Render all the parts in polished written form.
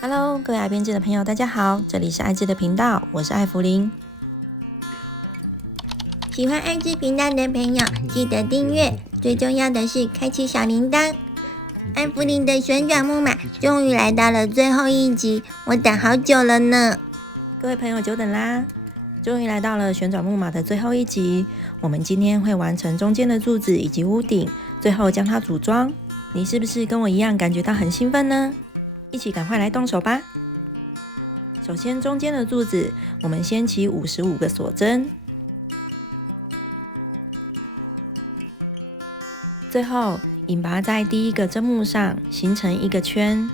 Hello， 各位爱编织的朋友，大家好，这里是爱织的频道，我是艾芙琳。喜欢爱织频道的朋友，记得订阅，最重要的是开启小铃铛。艾芙琳的旋转木马终于来到了最后一集，我等好久了呢。各位朋友久等啦，终于来到了旋转木马的最后一集。我们今天会完成中间的柱子以及屋顶，最后将它组装。你是不是跟我一样感觉到很兴奋呢？一起赶快来动手吧。首先中间的柱子，我们先起55个锁针，最后引拔在第一个针目上形成一个圈。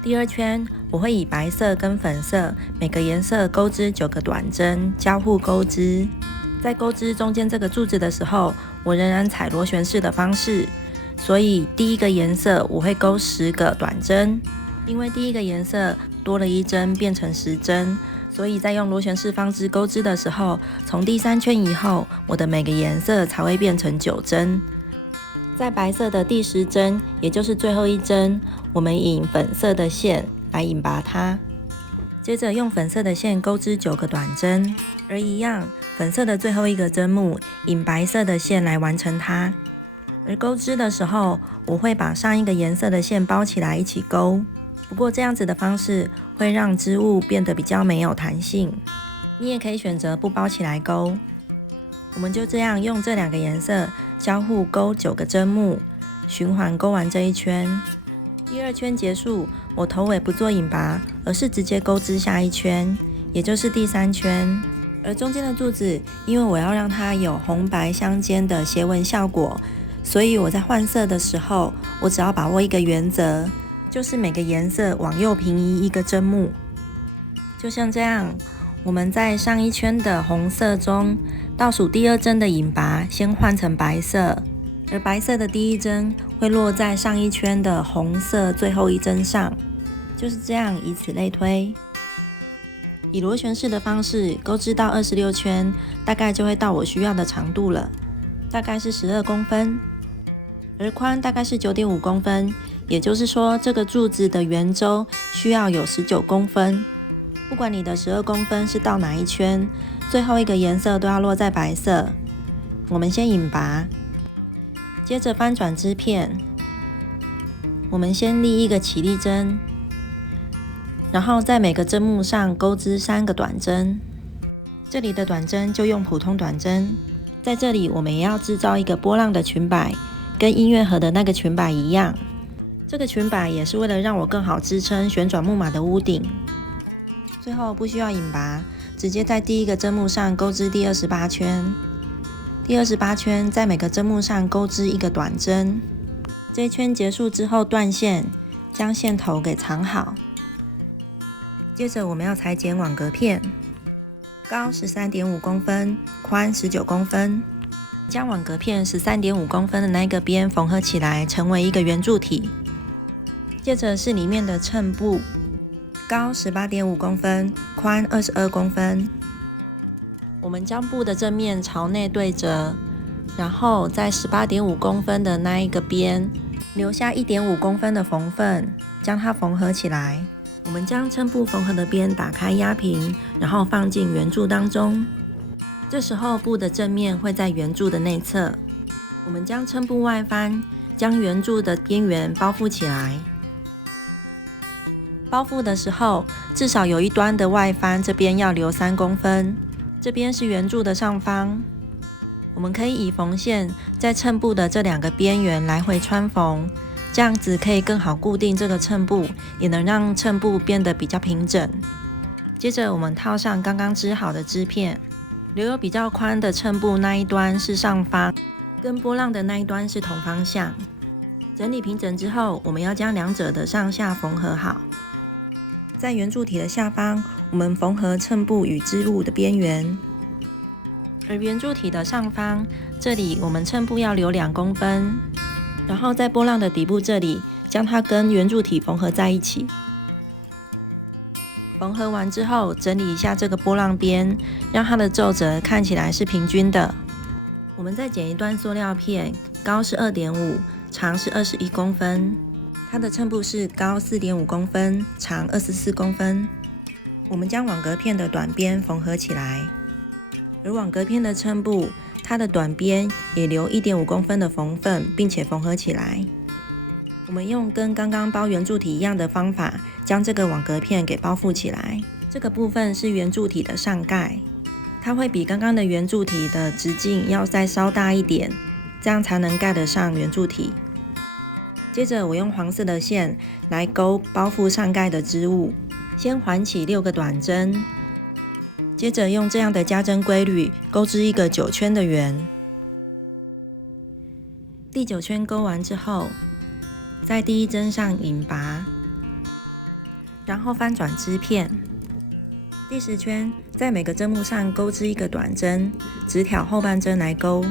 第二圈我会以白色跟粉色每个颜色钩织9个短针，交互钩织。在钩织中间这个柱子的时候，我仍然采螺旋式的方式，所以第一个颜色我会钩10个短针，因为第一个颜色多了1针变成10针，所以在用螺旋式方式钩织的时候，从第3圈以后，我的每个颜色才会变成9针。在白色的第10针，也就是最后1针，我们引粉色的线来引拔它，接着用粉色的线钩织9个短针，而一样，粉色的最后一个针目引白色的线来完成它。而钩织的时候，我会把上一个颜色的线包起来一起钩，不过这样子的方式会让织物变得比较没有弹性。你也可以选择不包起来钩。我们就这样用这2个颜色交互钩9个针目，循环钩完这一圈。第2圈结束，我头尾不做引拔，而是直接钩织下一圈，也就是第3圈。而中间的柱子，因为我要让它有红白相间的斜纹效果，所以我在换色的时候，我只要把握一个原则，就是每个颜色往右平移1个针目。就像这样，我们在上一圈的红色中，倒数第2针的引拔先换成白色，而白色的第1针会落在上一圈的红色最后1针上，就是这样，以此类推。以螺旋式的方式钩织到26圈，大概就会到我需要的长度了，大概是12公分，而宽大概是9.5公分，也就是说这个柱子的圆周需要有19公分。不管你的12公分是到哪一圈，最后一个颜色都要落在白色。我们先引拔，接着翻转织片，我们先立一个起立针，然后在每个针目上钩织3个短针。这里的短针就用普通短针。在这里我们也要制造一个波浪的裙摆，跟音乐盒的那个裙摆一样。这个裙摆也是为了让我更好支撑旋转木马的屋顶。最后不需要引拔，直接在第一个针目上钩织第28圈。第28圈在每个针目上钩织1个短针。这一圈结束之后断线，将线头给藏好。接着我们要裁剪网格片，高13.5公分，宽19公分。将网格片13.5公分的那个边缝合起来，成为一个圆柱体。接着是里面的衬布，高18.5公分，宽22公分。我们将布的正面朝内对折，然后在18.5公分的那一个边留下1.5公分的缝缝，将它缝合起来。我们将衬布缝合的边打开压平，然后放进圆柱当中。这时候布的正面会在圆柱的内侧。我们将衬布外翻，将圆柱的边缘包覆起来。包覆的时候，至少有一端的外翻这边要留3公分，这边是圆柱的上方。我们可以以缝线在衬布的这2个边缘来回穿缝，这样子可以更好固定这个衬布，也能让衬布变得比较平整。接着我们套上刚刚织好的织片，留有比较宽的衬布那一端是上方，跟波浪的那一端是同方向。整理平整之后，我们要将2者的上下缝合好。在圆柱体的下方，我们缝合衬布与织物的边缘，而圆柱体的上方，这里我们衬布要留2公分，然后在波浪的底部这里，将它跟圆柱体缝合在一起。缝合完之后，整理一下这个波浪边，让它的皱褶看起来是平均的。我们再剪一段塑料片，高是2.5，长是21公分。它的衬布是高 4.5 公分，长24公分。我们将网格片的短边缝合起来，而网格片的衬布，它的短边也留 1.5 公分的缝缝，并且缝合起来。我们用跟刚刚包圆柱体一样的方法，将这个网格片给包覆起来。这个部分是圆柱体的上盖，它会比刚刚的圆柱体的直径要再稍大一点，这样才能盖得上圆柱体。接着我用黄色的线来勾包覆上盖的织物，先环起6个短针，接着用这样的加针规律钩织一个9圈的圆。第9圈钩完之后，在第1针上引拔，然后翻转织片。第10圈在每个针目上钩织一个短针，直挑后半针来钩。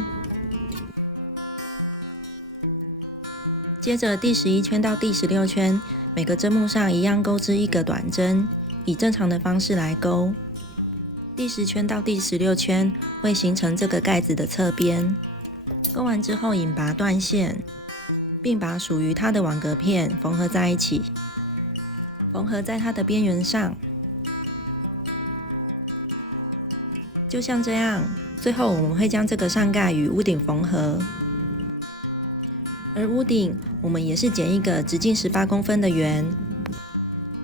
接着第11圈到第16圈，每个针目上一样钩织一个短针，以正常的方式来钩。第10圈到第16圈会形成这个盖子的侧边。钩完之后引拔断线，并把属于它的网格片缝合在一起，缝合在它的边缘上，就像这样。最后我们会将这个上盖与屋顶缝合，而屋顶我们也是剪一个直径18公分的圆，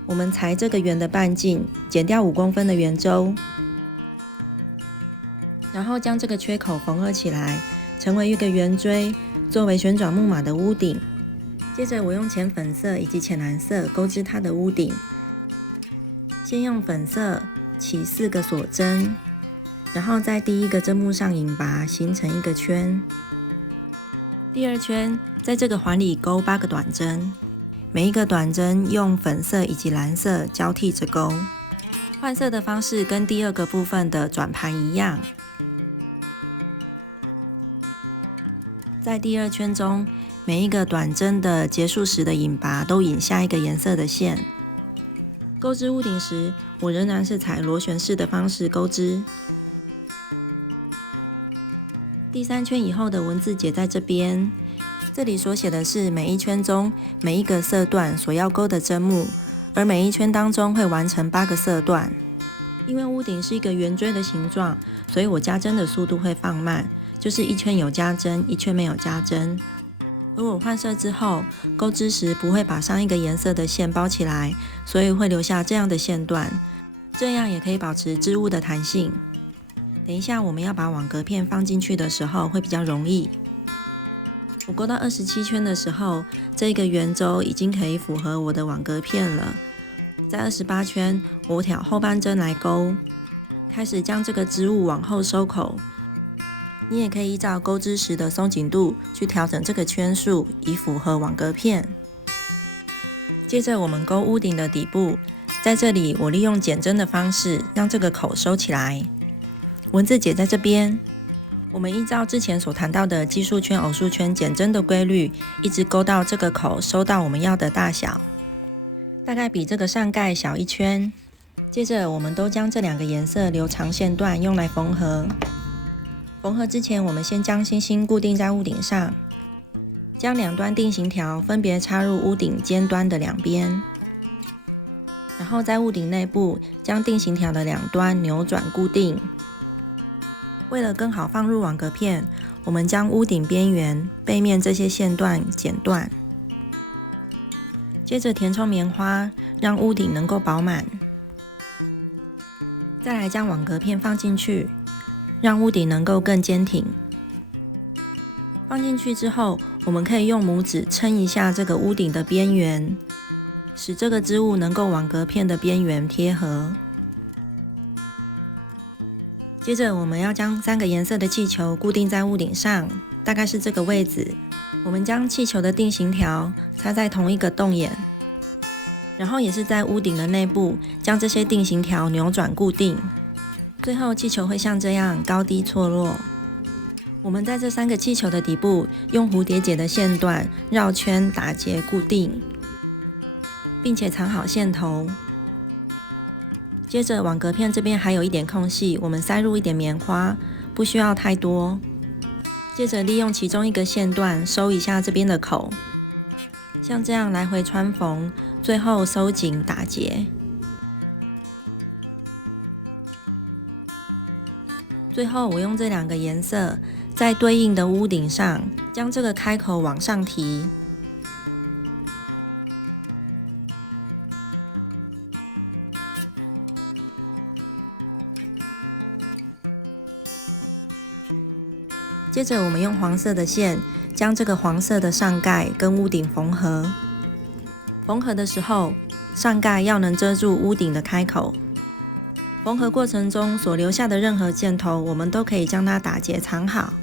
我们裁这个圆的半径，剪掉5公分的圆周，然后将这个缺口缝合起来，成为一个圆锥，作为旋转木马的屋顶。接着我用浅粉色以及浅蓝色钩织它的屋顶，先用粉色起4个锁针，然后在第1个针目上引拔，形成一个圈。第2圈在这个环里钩8个短针，每一个短针用粉色以及蓝色交替着钩，换色的方式跟第2个部分的转盘一样。在第2圈中，每一个短针的结束时的引拔都引下一个颜色的线。钩织屋顶时，我仍然是采螺旋式的方式钩织。第3圈以后的文字解在这边，这里所写的是每一圈中每一个色段所要钩的针目，而每一圈当中会完成8个色段。因为屋顶是一个圆锥的形状，所以我加针的速度会放慢，就是1圈有加针，1圈没有加针。而我换色之后，钩织时不会把上一个颜色的线包起来，所以会留下这样的线段，这样也可以保持织物的弹性。等一下我们要把网格片放进去的时候会比较容易。我钩到27圈的时候，这个圆周已经可以符合我的网格片了。在28圈，我挑后半针来钩，开始将这个织物往后收口。你也可以依照钩织时的松紧度去调整这个圈数，以符合网格片。接着我们钩屋顶的底部，在这里我利用剪针的方式让这个口收起来。文字解在这边，我们依照之前所谈到的奇数圈、偶数圈剪针的规律，一直钩到这个口收到我们要的大小，大概比这个上盖小1圈。接着我们都将这2个颜色留长线段用来缝合。缝合之前，我们先将星星固定在屋顶上，将2端定型条分别插入屋顶尖端的2边，然后在屋顶内部将定型条的2端扭转固定。为了更好放入网格片，我们将屋顶边缘背面这些线段剪断，接着填充棉花，让屋顶能够饱满。再来将网格片放进去，让屋顶能够更坚挺。放进去之后，我们可以用拇指撑一下这个屋顶的边缘，使这个织物能够网格片的边缘贴合。接着我们要将3个颜色的气球固定在屋顶上，大概是这个位置。我们将气球的定型条插在同一个洞眼，然后也是在屋顶的内部将这些定型条扭转固定。最后气球会像这样高低错落。我们在这3个气球的底部用蝴蝶结的线段绕圈打结固定，并且藏好线头。接着网格片这边还有一点空隙，我们塞入一点棉花，不需要太多。接着利用其中一个线段收一下这边的口，像这样来回穿缝，最后收紧打结。最后我用这2个颜色在对应的屋顶上，将这个开口往上提。接着我们用黄色的线将这个黄色的上盖跟屋顶缝合。缝合的时候，上盖要能遮住屋顶的开口。缝合过程中所留下的任何箭头，我们都可以将它打结藏好。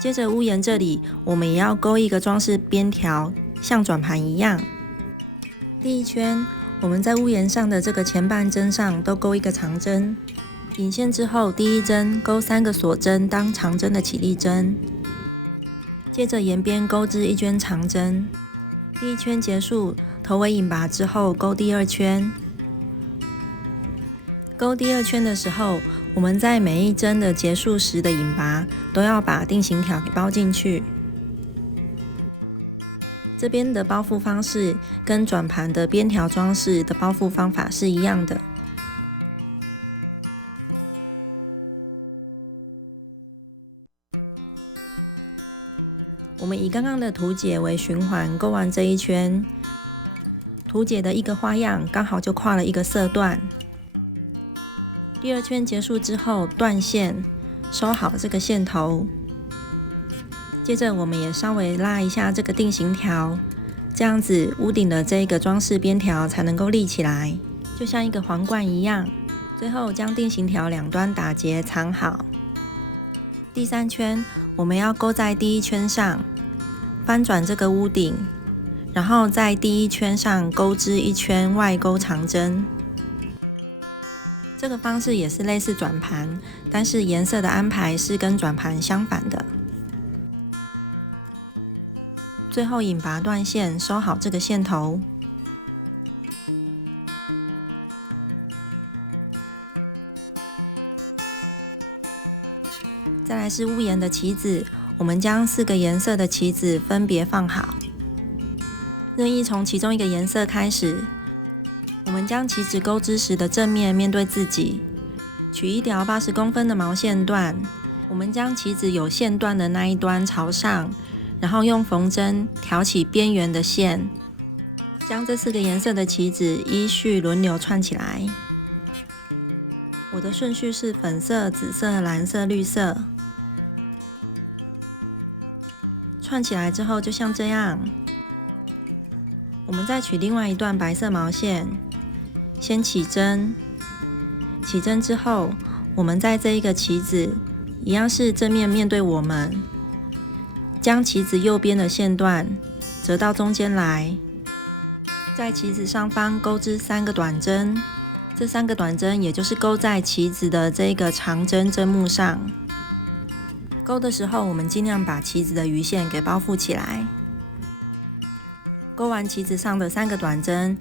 接着屋檐这里，我们也要勾一个装饰边条，像转盘一样。第一圈，我们在屋檐上的这个前半针上都勾一个长针。引线之后，第一针勾3个锁针当长针的起立针。接着沿边钩织1圈长针。第一圈结束，头尾引拔之后，勾第2圈。勾第2圈的时候，我们在每一针的结束时的引拔都要把定型条给包进去。这边的包覆方式跟转盘的边条装饰的包覆方法是一样的。我们以刚刚的图解为循环，勾完这一圈，图解的一个花样刚好就跨了一个色段。第2圈结束之后，断线，收好这个线头。接着我们也稍微拉一下这个定型条，这样子屋顶的这个装饰边条才能够立起来，就像一个皇冠一样。最后将定型条2端打结藏好。第3圈我们要勾在第1圈上，翻转这个屋顶，然后在第1圈上钩织1圈外钩长针。这个方式也是类似转盘，但是颜色的安排是跟转盘相反的。最后引拔断线，收好这个线头。再来是屋檐的旗子，我们将4个颜色的旗子分别放好，任意从其中一个颜色开始。我们将旗子钩织时的正面面对自己，取一条80公分的毛线段，我们将旗子有线段的那一端朝上，然后用缝针挑起边缘的线，将这4个颜色的旗子依序轮流串起来。我的顺序是粉色、紫色、蓝色、绿色。串起来之后就像这样。我们再取另外一段白色毛线，先起针，起针之后，我们在这一个旗子一样是正面面对我们，将旗子右边的线段折到中间来，在旗子上方钩织3个短针，这3个短针也就是钩在旗子的这个长针针目上。钩的时候，我们尽量把旗子的鱼线给包覆起来。钩完旗子上的3个短针，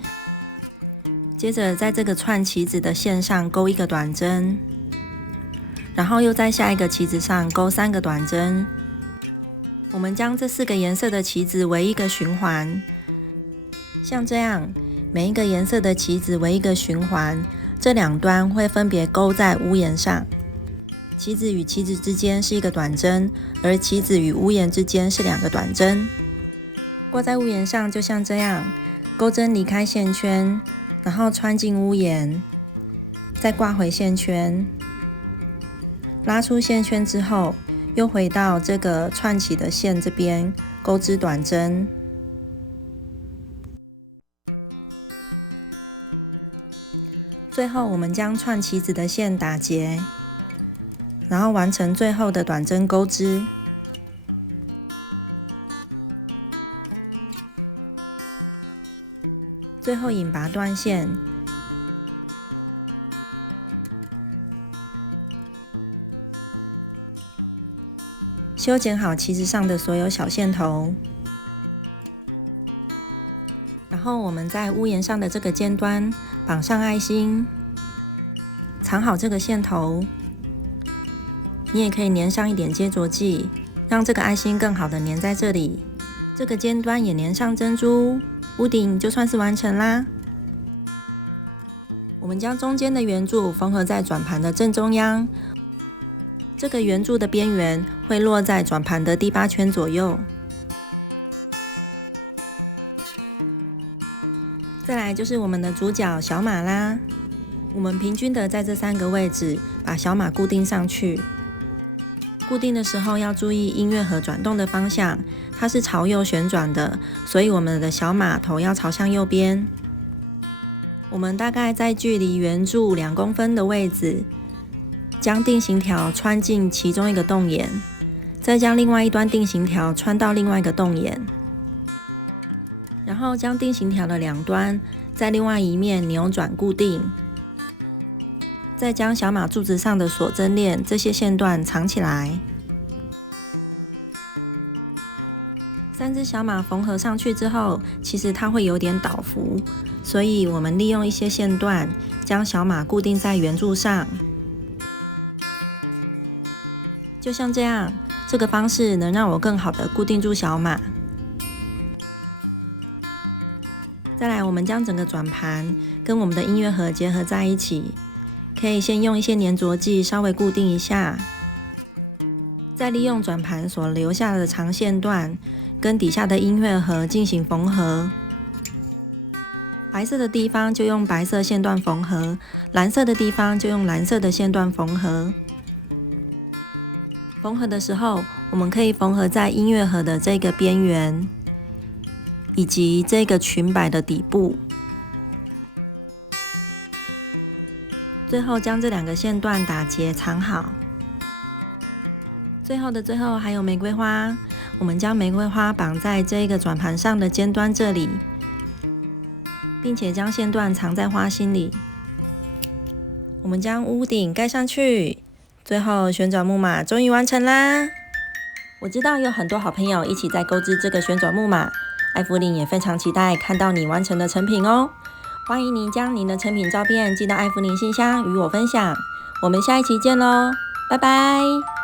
接着在这个串旗子的线上钩1个短针，然后又在下一个旗子上钩3个短针。我们将这4个颜色的旗子为一个循环，像这样，每一个颜色的旗子为一个循环，这2端会分别钩在屋檐上。旗子与旗子之间是一个短针，而旗子与屋檐之间是2个短针。挂在屋檐上就像这样，钩针离开线圈，然后穿进屋檐，再挂回线圈，拉出线圈之后，又回到这个串起的线这边钩织短针。最后我们将串旗子的线打结，然后完成最后的短针钩织。最后引拔断线，修剪好旗子上的所有小线头，然后我们在屋檐上的这个尖端绑上爱心，藏好这个线头。你也可以粘上一点接着剂，让这个爱心更好的粘在这里。这个尖端也粘上珍珠，屋顶就算是完成啦。我们将中间的圆柱缝合在转盘的正中央，这个圆柱的边缘会落在转盘的第8圈左右。再来就是我们的主角小马啦，我们平均的在这3个位置把小马固定上去。固定的时候要注意音乐盒转动的方向，它是朝右旋转的，所以我们的小马头要朝向右边。我们大概在距离圆柱2公分的位置，将定型条穿进其中一个洞眼，再将另外一端定型条穿到另外一个洞眼，然后将定型条的2端在另外一面扭转固定，再将小马柱子上的锁针链这些线段藏起来。3只小马缝合上去之后，其实它会有点倒伏，所以我们利用一些线段将小马固定在圆柱上。就像这样，这个方式能让我更好的固定住小马。再来，我们将整个转盘跟我们的音乐盒结合在一起，可以先用一些粘着剂稍微固定一下，再利用转盘所留下的长线段跟底下的音乐盒进行缝合。白色的地方就用白色线段缝合，蓝色的地方就用蓝色的线段缝合。缝合的时候，我们可以缝合在音乐盒的这个边缘，以及这个裙摆的底部。最后将这2个线段打结藏好。最后的最后还有玫瑰花，我们将玫瑰花绑在这个转盘上的尖端这里，并且将线段藏在花心里。我们将屋顶盖上去，最后旋转木马终于完成啦！我知道有很多好朋友一起在购置这个旋转木马，艾芙琳也非常期待看到你完成的成品哦。欢迎您将您的成品照片寄到艾芙琳信箱与我分享。我们下一期见喽，拜拜！